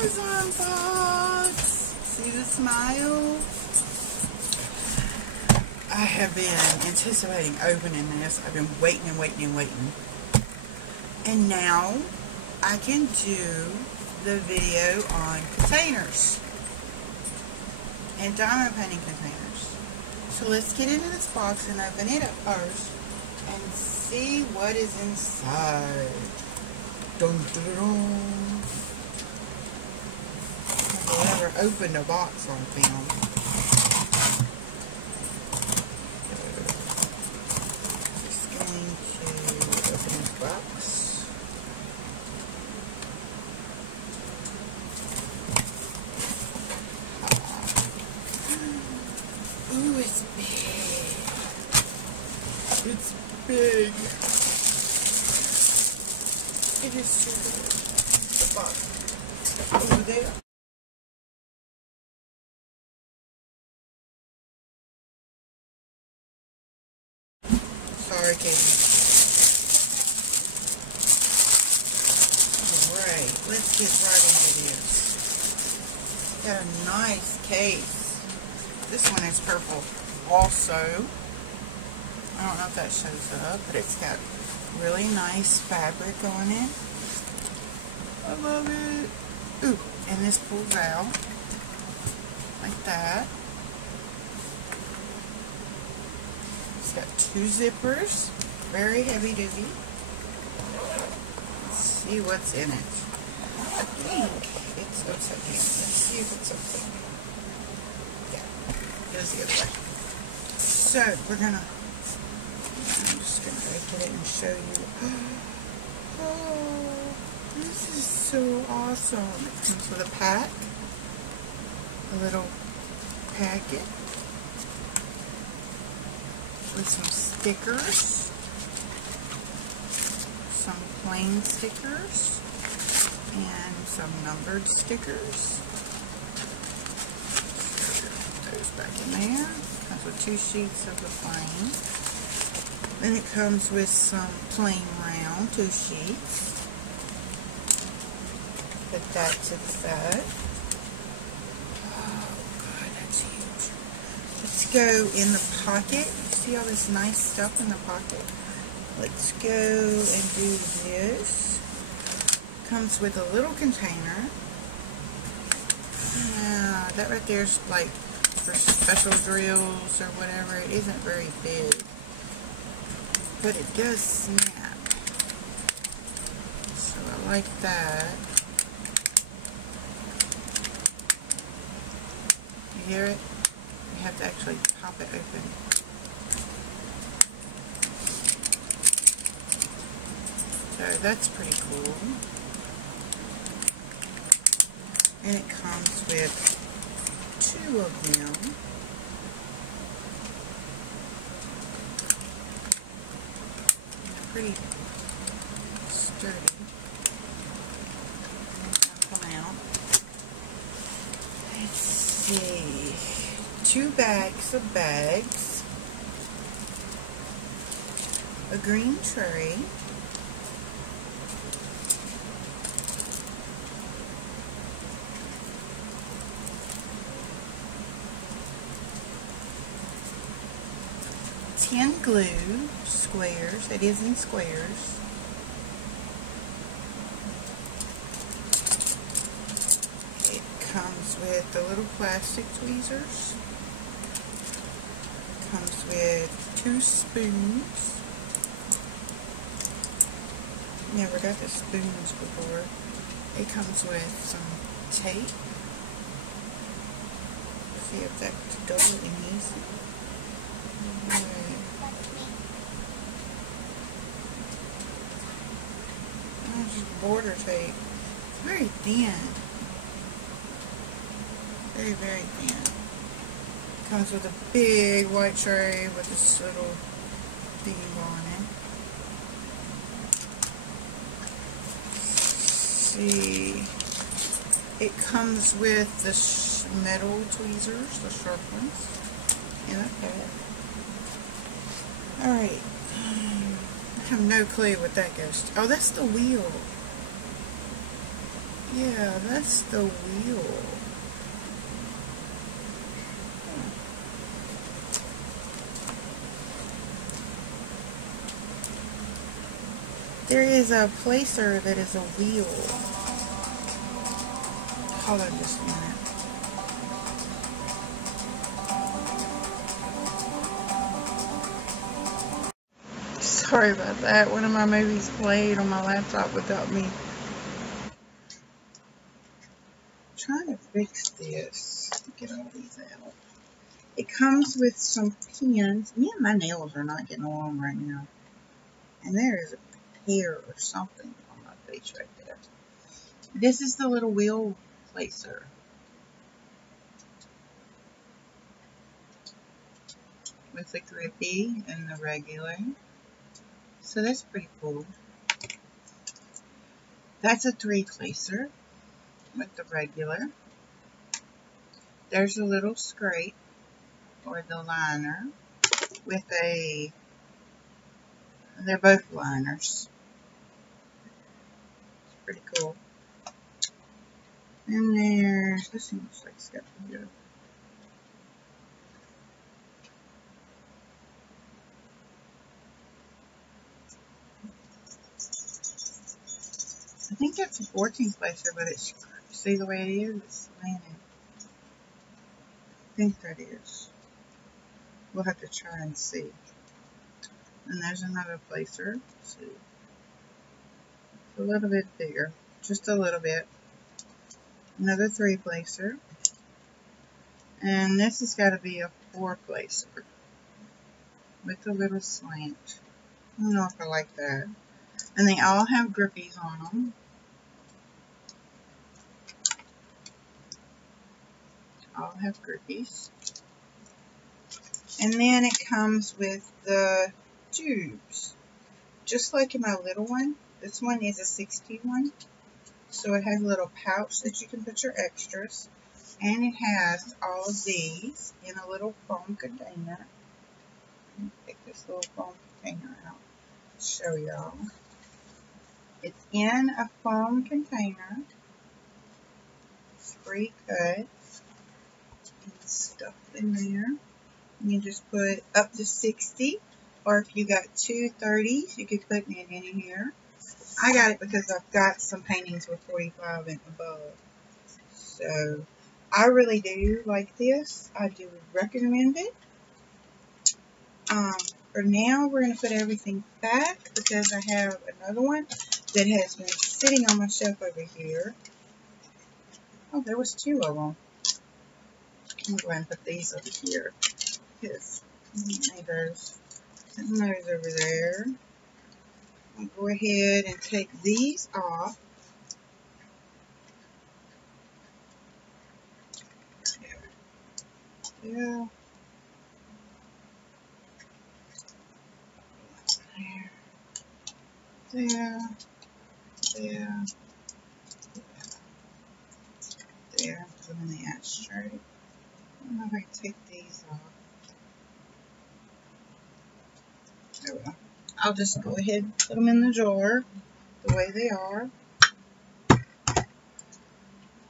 Amazon box. See the smile? I have been anticipating opening this. I've been waiting and waiting and waiting. And now I can do the video on containers and diamond painting containers. So let's get into this box and open it up first and see what is inside. Dun, dun, dun. I've never opened a box on film. Just going to open this box. Ooh, it's big. It's big. It is too big. The box over there. Sorry, Katie. Alright, let's get right into this. Got a nice case. This one is purple also. I don't know if that shows up, but it's got really nice fabric on it. I love it. Ooh, and this pulls out like that. It's got 2 zippers, very heavy duty. Let's see what's in it. I think it's upside down. Let's see if it's upside down. Yeah, it is the other way. So I'm just gonna open it and show you. Oh, this is so awesome. It comes with a pack, a little packet with some stickers, some plain stickers, and some numbered stickers. Put those back in there. Comes with 2 sheets of the plain. Then it comes with some plain round, 2 sheets. Put that to the side. Oh, God, that's huge. Let's go in the pocket. See all this nice stuff in the pocket? Let's go and do this. Comes with a little container. Yeah, that right there is like for special drills or whatever. It isn't very big, but it does snap. So I like that. You hear it? You have to actually pop it open. So that's pretty cool. And it comes with 2 of them. Pretty sturdy. Come out. Let's see. 2 bags of bags. A green tray. Tin glue, squares. It is in squares. It comes with the little plastic tweezers. Comes with 2 spoons. Never got the spoons before. It comes with some tape. See if that's double and easy. Just border tape. It's very thin. Very, very thin. Comes with a big white tray with this little thing on it. See, it comes with the metal tweezers, the sharp ones. Yeah, okay. Alright. I have no clue what that goes to. Oh, that's the wheel. Yeah, that's the wheel. There is a placer that is a wheel. Hold on just a minute. Sorry about that. One of my movies played on my laptop without me. I'm trying to fix this. Get all these out. It comes with some pins. Me and my nails are not getting along right now. And there is a hair or something on my face right there. This is the little wheel placer. With the grippy and the regular. So that's pretty cool. That's a 3 placer with the regular. There's a little scrape or the liner with a, they're both liners. It's pretty cool. And there's, this one looks like it's got to go. I think that's a 14 placer, but it's, see the way it is? It's slanted. I think that is. We'll have to try and see. And there's another placer. Let's see. It's a little bit bigger. Just a little bit. Another 3 placer. And this has got to be a 4 placer. With a little slant. I don't know if I like that. And they all have grippies on them. All have grippies. And then it comes with the tubes. Just like in my little one. This one is a 61. So it has a little pouch that you can put your extras. And it has all of these in a little foam container. Let me take this little foam container out. Show y'all. It's in a foam container. It's pre-cut and stuff in there. And you just put up to 60, or if you got 2 30s, you could put it in here. I got it because I've got some paintings with 45 and above. So I really do like this. I do recommend it. For now, we're going to put everything back because I have another one that has been sitting on my shelf over here. Oh, there was 2 of them. I'm going to put these over here. Yes, those over there. I'll go ahead and take these off. Yeah. There. There. There. Put them in the ashtray. I don't know if I can take these off. There we go. I'll just go ahead and put them in the drawer the way they are.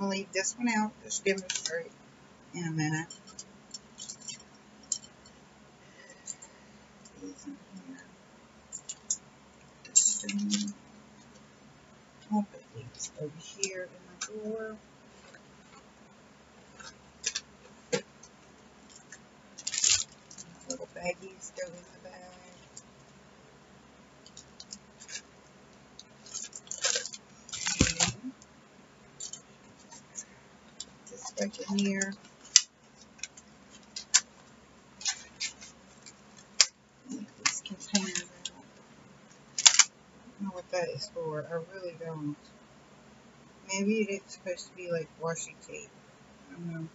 I'll leave this one out. Just give it a straight in a minute. These in here. Just in here. I'll put these over here in the drawer. Little baggies go in the bag. This back in here. These containers out. I don't know what that is for. I really don't. Maybe it's supposed to be like washi tape. I don't know.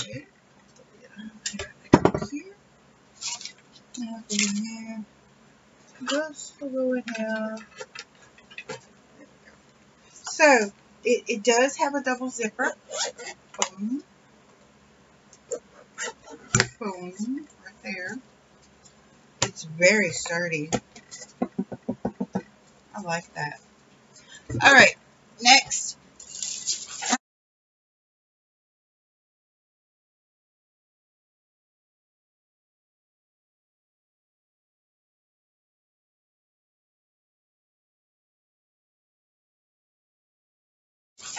Okay. Here. Nothing in here. Just a little in here. So, it does have a double zipper. Boom. Boom. Right there. It's very sturdy. like that. Alright, next.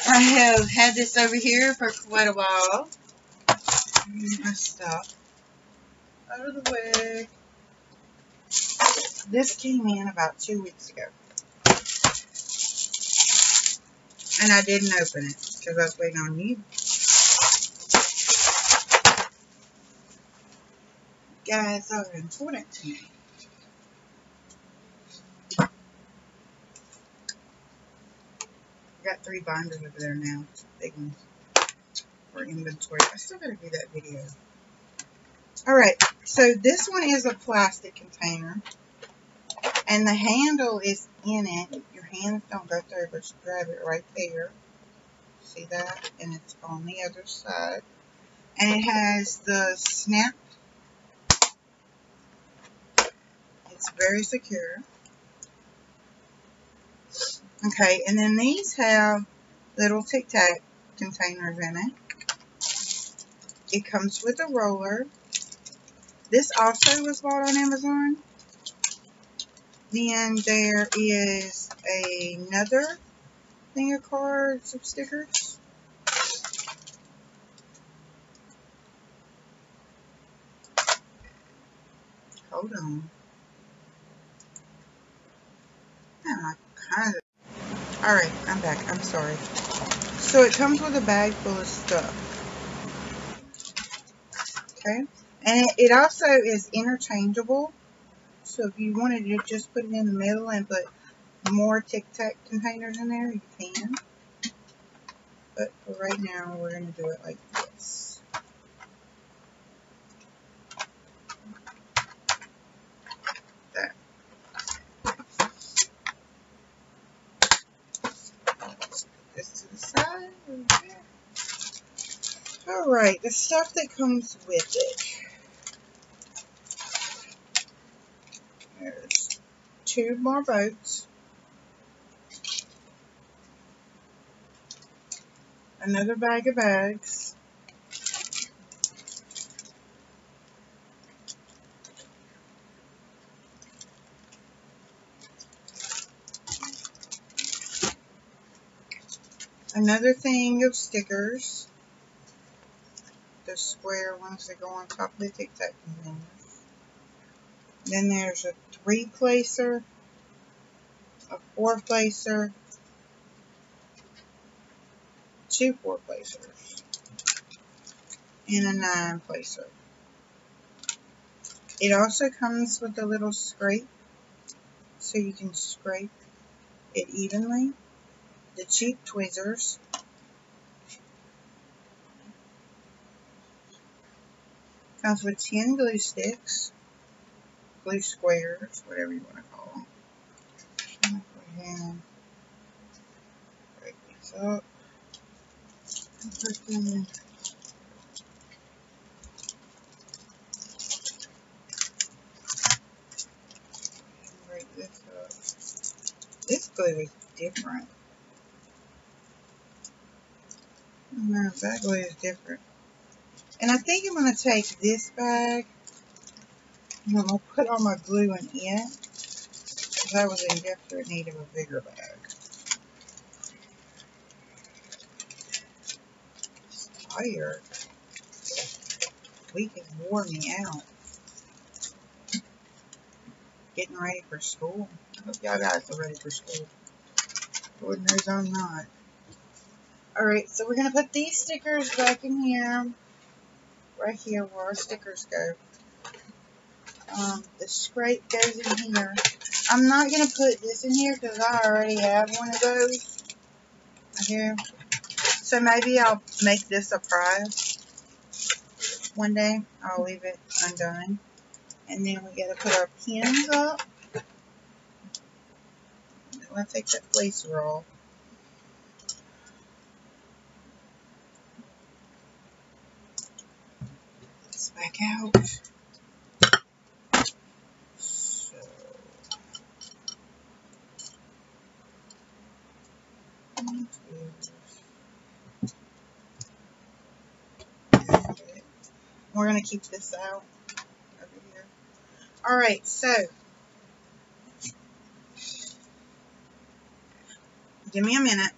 I have had this over here for quite a while. Move my stuff out of the way. This came in about 2 weeks ago. And I didn't open it because I was waiting on you. Guys are important to me. I got 3 binders over there now. Big ones. For inventory. I still gotta do that video. Alright, so this one is a plastic container. And the handle is in it. Your hands don't go through, but you grab it right there. See that? And it's on the other side. And it has the snap. It's very secure. Okay, and then these have little Tic Tac containers in it. It comes with a roller. This also was bought on Amazon. Then there is another thing of cards of stickers. Hold on. Alright, I'm back. I'm sorry. So it comes with a bag full of stuff. Okay? And it also is interchangeable. So if you wanted to just put it in the middle and put more Tic Tac containers in there, you can. But for right now, we're going to do it like this. That. This to the side. Alright, the stuff that comes with it. There's 2 more boats. Another bag of bags. Another thing of stickers. The square ones that go on top of the Tic Tac containers. Then there's a 3-placer, a 4-placer, 2 4-placers, and a 9-placer. It also comes with a little scrape, so you can scrape it evenly. The cheap tweezers. Comes with 10 glue sticks, glue squares, whatever you want to call them. I'm going to go ahead and break these up. Put them in. Break this up. This glue is different. No, that glue is different. And I think I'm going to take this bag and I'm going to put all my glue in it. Because I was in desperate need of a bigger bag. It's tired. Week has wore me out. Getting ready for school. I hope y'all guys are ready for school. Lord knows I'm not. Alright, so we're going to put these stickers back in here. Right here where our stickers go. The scrape goes in here. I'm not going to put this in here because I already have one of those. Right here. So maybe I'll make this a prize one day. I'll leave it undone. And then we got to put our pins up. Let's take that placer off. This back out. So, We're going to keep this out over here. Alright, so give me a minute.